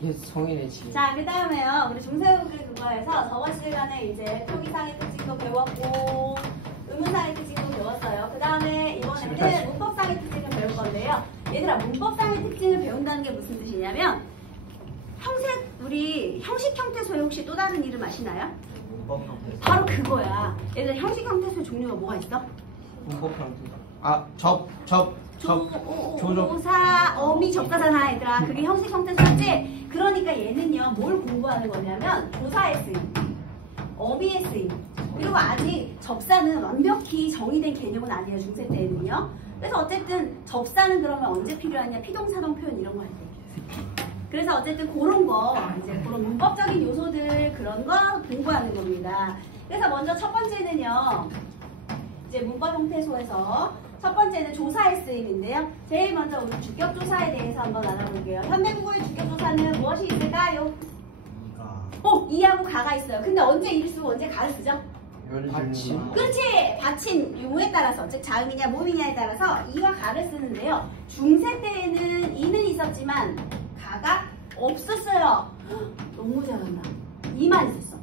이게 성인의 지. 자, 그 다음에요. 우리 중세국을 그거에서 저번 시간에 이제 표기상의 특징도 배웠고 의문상의 특징도 배웠어요. 그 다음에 이번에는 문법상의 특징을 배울 건데요. 얘들아, 문법상의 특징을 배운다는 게 무슨 뜻이냐면 우리 형식 형태소에 혹시 또 다른 이름 아시나요? 문법 형태소. 바로 그거야. 얘들아, 형식 형태소의 종류가 뭐가 있어? 문법 형태소. 조사, 어미, 접사잖아, 얘들아. 그게 형식 형태소였지? 그러니까 얘는요, 뭘 공부하는 거냐면 조사의 쓰임, 어미의 쓰임, 그리고 아직 접사는 완벽히 정의된 개념은 아니에요, 중세 때는요. 그래서 어쨌든 접사는 그러면 언제 필요하냐? 피동사동 표현 이런 거 할 때. 그래서 어쨌든 그런 거, 이제 그런 문법적인 요소들 그런 거 공부하는 겁니다. 그래서 먼저 첫 번째는요, 이제 문법 형태소에서 첫 번째는 조사의 쓰임인데요. 제일 먼저 우리 주격조사에 대해서 한번 알아볼게요. 현대국어의 주격조사는 무엇이 있을까요? 이하고 가가 있어요. 근데 언제 이를 쓰고 언제 가를 쓰죠? 받침. 그렇지! 받침 용에 따라서, 즉 자음이냐 모음이냐에 따라서 이와 가를 쓰는데요. 중세 때에는 이는 있었지만 가가 없었어요. 너무 잘한다. 이만 있었어.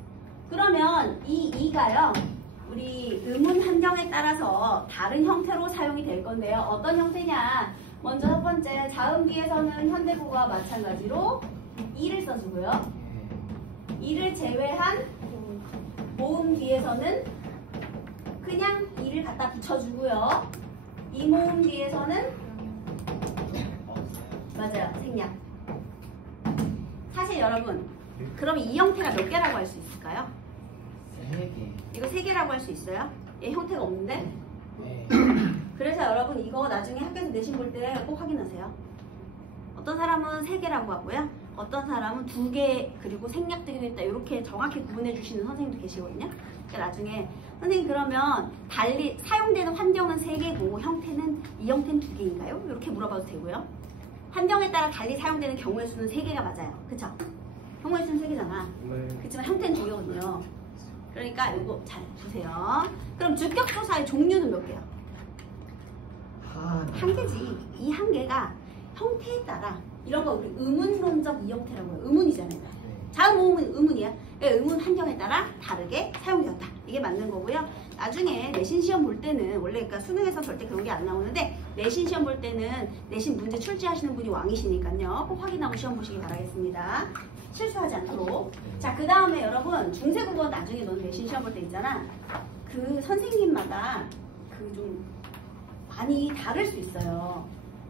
그러면 이 이가요, 우리 의문 환경에 따라서 다른 형태로 사용이 될 건데요. 어떤 형태냐? 먼저 첫 번째, 자음 뒤에서는 현대국어와 마찬가지로 이를 써주고요. 이를 제외한 모음 뒤에서는 그냥 이를 갖다 붙여주고요. 이 모음 뒤에서는 맞아요, 생략. 사실 여러분, 그럼 이 형태가 몇 개라고 할 수 있을까요? 3개. 이거 3개라고 할 수 있어요? 얘 형태가 없는데? 네. 그래서 여러분 이거 나중에 학교에서 내신 볼 때 꼭 확인하세요. 어떤 사람은 3개라고 하고요. 어떤 사람은 2개 그리고 생략되기도 했다. 이렇게 정확히 구분해 주시는 선생님도 계시거든요. 그러니까 나중에 선생님 그러면 달리 사용되는 환경은 3개고 형태는 이 형태는 2개인가요? 이렇게 물어봐도 되고요. 환경에 따라 달리 사용되는 경우의 수는 3개가 맞아요. 그쵸? 경우의 수는 3개잖아. 네. 그렇지만 형태는 2개거든요. 그러니까 이거 잘 보세요. 그럼 주격조사의 종류는 몇 개야? 한 개지. 이 한 개가 형태에 따라 이런 거 우리 의문론적 이형태라고 해요. 의문이잖아요. 자음 모음은 의문이야. 그러니까 의문 환경에 따라 다르게 사용되었다. 이게 맞는 거고요. 나중에 내신 시험 볼 때는 원래 그러니까 수능에서 절대 그런 게 안 나오는데 내신 시험 볼 때는 내신 문제 출제하시는 분이 왕이시니까요. 꼭 확인하고 시험 보시기 바라겠습니다. 실수하지 않도록. 자, 그 다음에 여러분 중세국어 나중에 넌 내신 시험 볼 때 있잖아. 그 선생님마다 그 좀 많이 다를 수 있어요.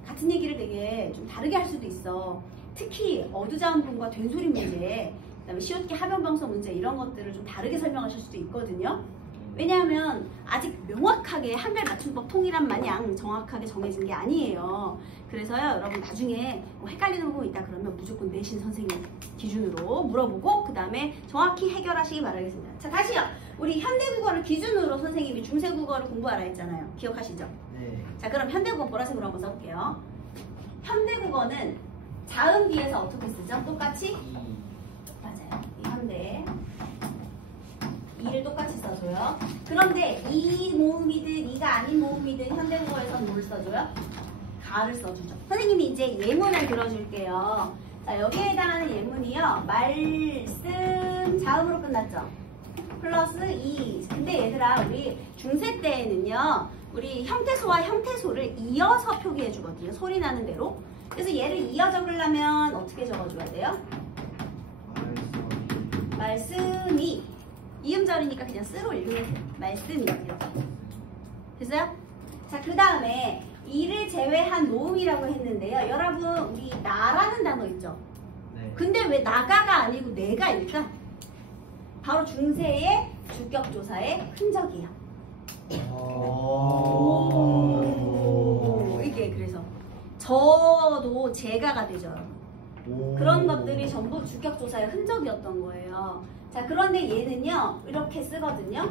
같은 얘기를 되게 좀 다르게 할 수도 있어. 특히 어두자음분과 된소리 문제, 그다음에 시옷기 하변병서 문제 이런 것들을 좀 다르게 설명하실 수도 있거든요. 왜냐하면 아직 명확하게 한글 맞춤법 통일한 마냥 정확하게 정해진 게 아니에요. 그래서요, 여러분 나중에 뭐 헷갈리는 부분 있다 그러면 무조건 내신 선생님 기준으로 물어보고 그 다음에 정확히 해결하시기 바라겠습니다. 자, 다시요. 우리 현대국어를 기준으로 선생님이 중세국어를 공부하라 했잖아요. 기억하시죠? 네. 자, 그럼 현대국어 보라색으로 한번 써볼게요. 현대국어는 자음 뒤에서 어떻게 쓰죠? 똑같이? 맞아요. 이 현대. 이를 똑같이 써줘요. 그런데 이 모음이든 이가 아닌 모음이든 현대국어에서는 뭘 써줘요? 가를 써주죠. 선생님이 이제 예문을 들어줄게요. 자, 여기에 해당하는 예문이요. 말씀 자음으로 끝났죠. 플러스 이. 근데 얘들아, 우리 중세 때에는요. 우리 형태소와 형태소를 이어서 표기해 주거든요. 소리 나는 대로. 그래서 얘를 이어 적으려면 어떻게 적어줘야 돼요? 말씀이. 이음절이니까 그냥 쓰로 읽으면 돼요. 말씀이. 이렇게. 됐어요? 자, 그 다음에 이를 제외한 모음이라고 했는데요. 여러분, 우리 나라는 단어 있죠? 네. 근데 왜 나가가 아니고 내가일까? 바로 중세의 주격조사의 흔적이에요. 이게 그래서 저도 제가가 되죠. 그런 것들이 전부 주격조사의 흔적이었던 거예요. 자, 그런데 얘는요 이렇게 쓰거든요.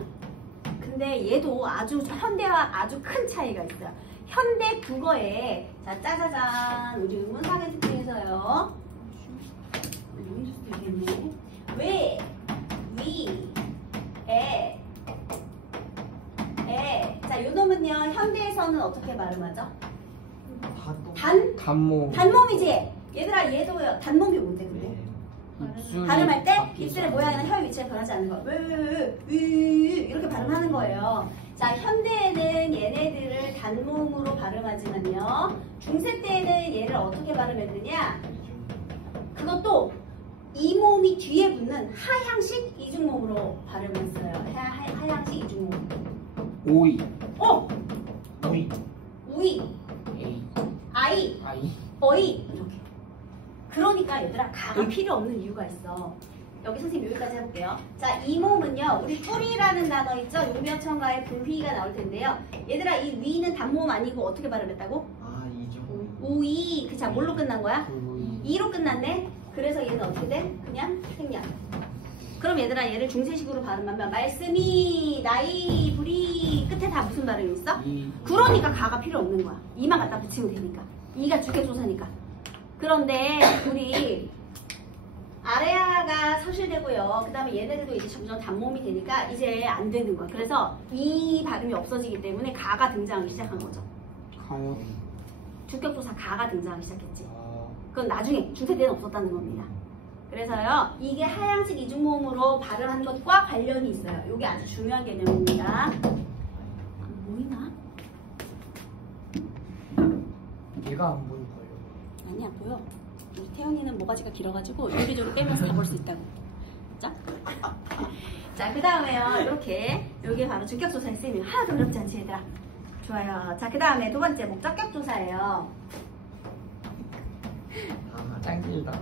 근데 얘도 아주 현대와 아주 큰 차이가 있어요. 현대 국어에 자, 짜자잔, 우리 의문상의 특징에서요. 왜, 위, 에. 자, 요 놈은요 현대에서는 어떻게 발음하죠? 단모음. 단모음이지? 얘들아, 얘도 단모음이 뭔데 근데? 발음할 때 바뀌지 입술의 않는 모양이나 혀의 위치가 변하지 않는 거. 이렇게 발음하는 거예요. 자, 현대에는 얘네들을 단모음으로 발음하지만요. 중세 때에는 얘를 어떻게 발음했느냐? 그것도 이 모음이 뒤에 붙는 하향식 이중모음으로 발음했어요. 하향식 이중모음. 오이. 오이. 우이, 에이. 아이, 아이. 어이 이렇게. 그러니까 얘들아 가가 필요 없는 이유가 있어. 여기 선생님 여기까지 해볼게요. 자, 이 모음은요. 우리 뿌리라는 단어 있죠? 용비어천가에 불휘가 나올 텐데요. 얘들아 이 위는 단모음 아니고 어떻게 발음했다고? 이중. 우이. 그 자 뭘로 끝난 거야? 오이. 이로 끝났네. 그래서 얘는 어떻게 돼? 그냥 생략. 그럼 얘들아 얘를 중세식으로 발음하면 말씀이, 나이, 불이 끝에 다 무슨 발음이 있어? 이. 그러니까 가가 필요 없는 거야. 이만 갖다 붙이면 되니까. 이가 주격조사니까. 그런데 우리 아래아가 서실되고요. 그 다음에 얘네들도 이제 점점 단모음이 되니까 이제 안 되는 거야. 그래서 이 발음이 없어지기 때문에 가가 등장하기 시작한 거죠. 가요. 주격조사 가가 등장하기 시작했지. 아. 그건 나중에 중세 때는 없었다는 겁니다. 그래서요, 이게 하향식 이중모음으로 발음하는 것과 관련이 있어요. 이게 아주 중요한 개념입니다. 안 보이나? 얘가 안 보일 거예요. 아니, 안 보여. 우리 태영이는 모가지가 길어가지고 요리조리 빼면서 가볼 수 있다고. 자, 그 다음에요. 이렇게. 이게 바로 주격조사의 쌤이에요. 하나도 어렵지 않지, 얘들아? 좋아요. 자, 그 다음에 두 번째 목적격조사예요. 짱길다.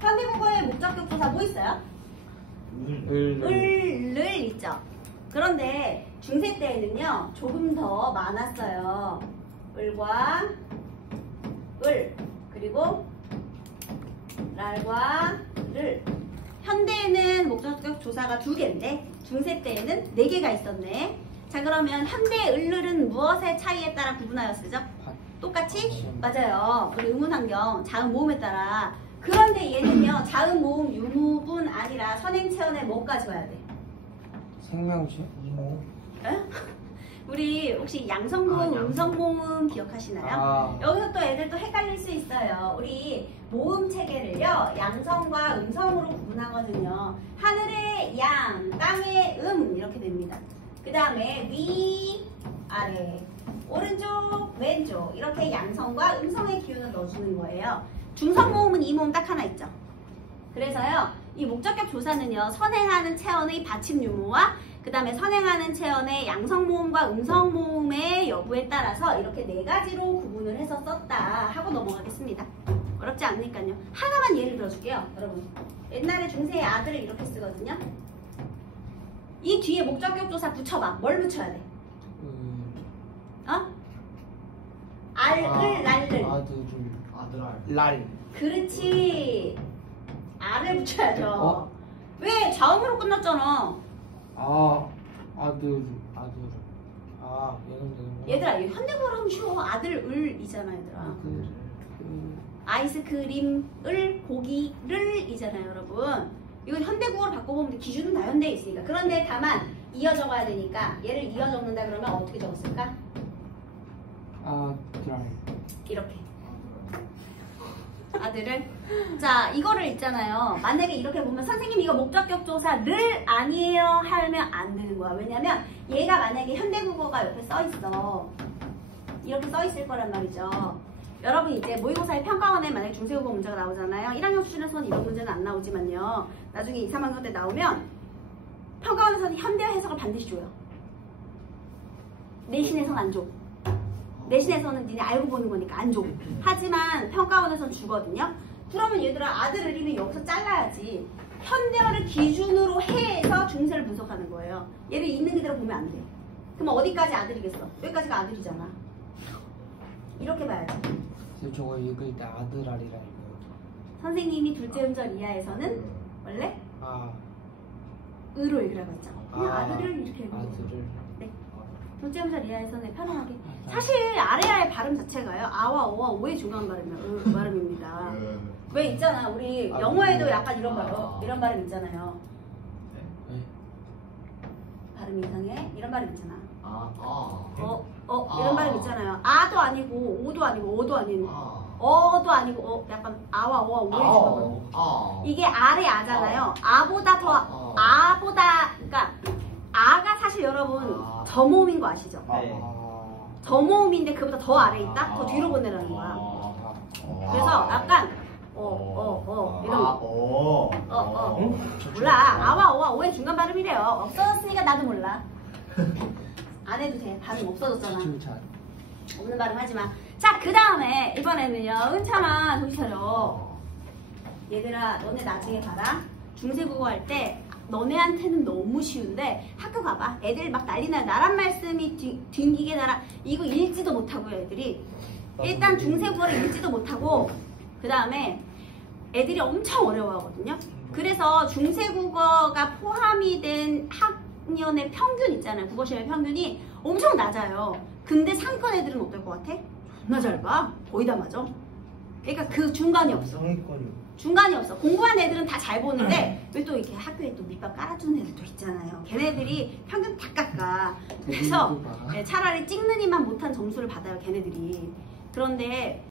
현대국어의 목적격조사 뭐 있어요? 을을 있죠. 그런데 중세 때에는요 조금 더 많았어요. 을과 을 그리고 랄과 를. 현대에는 목적격 조사가 2개인데 중세 때에는 4개가 있었네. 자, 그러면 현대 을을은 무엇의 차이에 따라 구분하여 쓰죠? 똑같이? 맞아요. 우리 의문환경 자음 모음에 따라. 그런데 얘는요 자음 모음 유무분 아니라 선행체언에 뭐까지 와야 돼? 생명체. 이모. 에? 우리 혹시 양성모음, 양성. 음성모음 기억하시나요? 아. 여기서 또 애들 또 헷갈릴 수 있어요. 우리 모음 체계를요 양성과 음성으로 구분하거든요. 하늘의 양, 땅의 이렇게 됩니다. 그 다음에 위, 아래, 오른쪽, 왼쪽 이렇게 양성과 음성의 기운을 넣어주는 거예요. 중성모음은 이 모음 딱 하나 있죠. 그래서요 이 목적격 조사는요 선행하는 체언의 받침 유무와 그 다음에 선행하는 체언의 양성모음과 음성모음의 여부에 따라서 이렇게 4가지로 구분을 해서 썼다 하고 넘어가겠습니다. 어렵지 않으니까요. 하나만 예를 들어줄게요. 여러분 옛날에 중세의 아들을 이렇게 쓰거든요. 이 뒤에 목적격 조사 붙여봐. 뭘 붙여야 돼? 어? 알을, 랄을. 아들을. 랄. 그렇지. 알을 붙여야죠. 어? 왜? 자음으로 끝났잖아. 아. 아들. 아, 얘는 되는구나. 얘들아, 이거 현대국어로 하면 쉬워. 아들, 을이잖아, 얘들아. 아들. 아이스크림을, 고기를 이잖아요, 여러분. 이거 현대국어로 바꿔보면 기준은 다 현대에 있으니까. 그런데 다만 이어 적어야 되니까 얘를 이어 적는다 그러면 어떻게 적었을까? 아들. 이렇게. 아들을. 자, 이거를 있잖아요. 만약에 이렇게 보면 선생님 이거 목적격 조사를 아니에요 하면 안 되는 거야. 왜냐면 얘가 만약에 현대국어가 옆에 써 있어. 이렇게 써 있을 거란 말이죠. 여러분 이제 모의고사의 평가원에 만약에 중세국어 문제가 나오잖아요. 1학년 수준에서는 이런 문제는 안 나오지만요. 나중에 2, 3학년 때 나오면 평가원에서는 현대어 해석을 반드시 줘요. 내신에서는 안 줘. 내신에서는 니네 알고 보는 거니까 안 줘. 하지만 평가원에서는 주거든요. 그러면 얘들아 아들 을이면 여기서 잘라야지. 현대어를 기준으로 해서 중세를 분석하는 거예요. 얘를 있는 그대로 보면 안 돼. 그럼 어디까지 아들이겠어? 여기까지가 아들이잖아. 이렇게 봐야지. 그래서 저거 읽을 때 아들아리라 읽어요. 선생님이 둘째 음절 이하에서는 원래 으로 읽으라고 했죠. 그냥 아들을 이렇게 읽는 거죠. 아들을. 네. 둘째 음절 이하에서는 편안하게. 사실 아래아의 발음 자체가요. 아와 어와 오의 중간 발음입니다. 왜 있잖아. 우리 영어에도 약간 이런 발음 있잖아요. 네. 발음 이상해. 이런 발음 있잖아. 아. 이런 발음 있잖아요. 아도 아니고 오도 아니고 오도 아닌 어도 아니고 약간 아와 어와 오해 집어넣어. 이게 아래 아잖아요. 아보다 더 아보다 그러니까 아가 사실 여러분 더 모음인 거 아시죠? 네. 더 모음인데 그보다 더 아래 있다? 더 뒤로 보내라는 거야. 그래서 약간 이런 거. 몰라. 아와 어와 오의 중간 발음이래요. 없어졌으니까 나도 몰라. 안 해도 돼. 발음 없어졌잖아. 없는 발음 하지 마. 자, 그 다음에 이번에는요. 은찬아 정신 차려. 얘들아 너네 나중에 봐라. 중세국어 할 때 너네한테는 너무 쉬운데 학교 가봐. 애들 막 난리나요. 나란 말씀이 튕기게 나라. 이거 읽지도 못하고요 애들이. 일단 중세국어를 읽지도 못하고 그 다음에 애들이 엄청 어려워하거든요. 그래서 중세국어가 포함이 된 학년의 평균 있잖아요. 국어시험의 평균이 엄청 낮아요. 근데 상권 애들은 어떨 것 같아? 존나 잘 봐. 거의 다 맞아. 그러니까 그 중간이 없어. 중간이 없어. 공부한 애들은 다 잘 보는데 왜 또 이렇게 학교에 또 밑밥 깔아주는 애들도 있잖아요. 걔네들이 평균 다 깎아. 그래서 차라리 찍는 이만 못한 점수를 받아요. 걔네들이. 그런데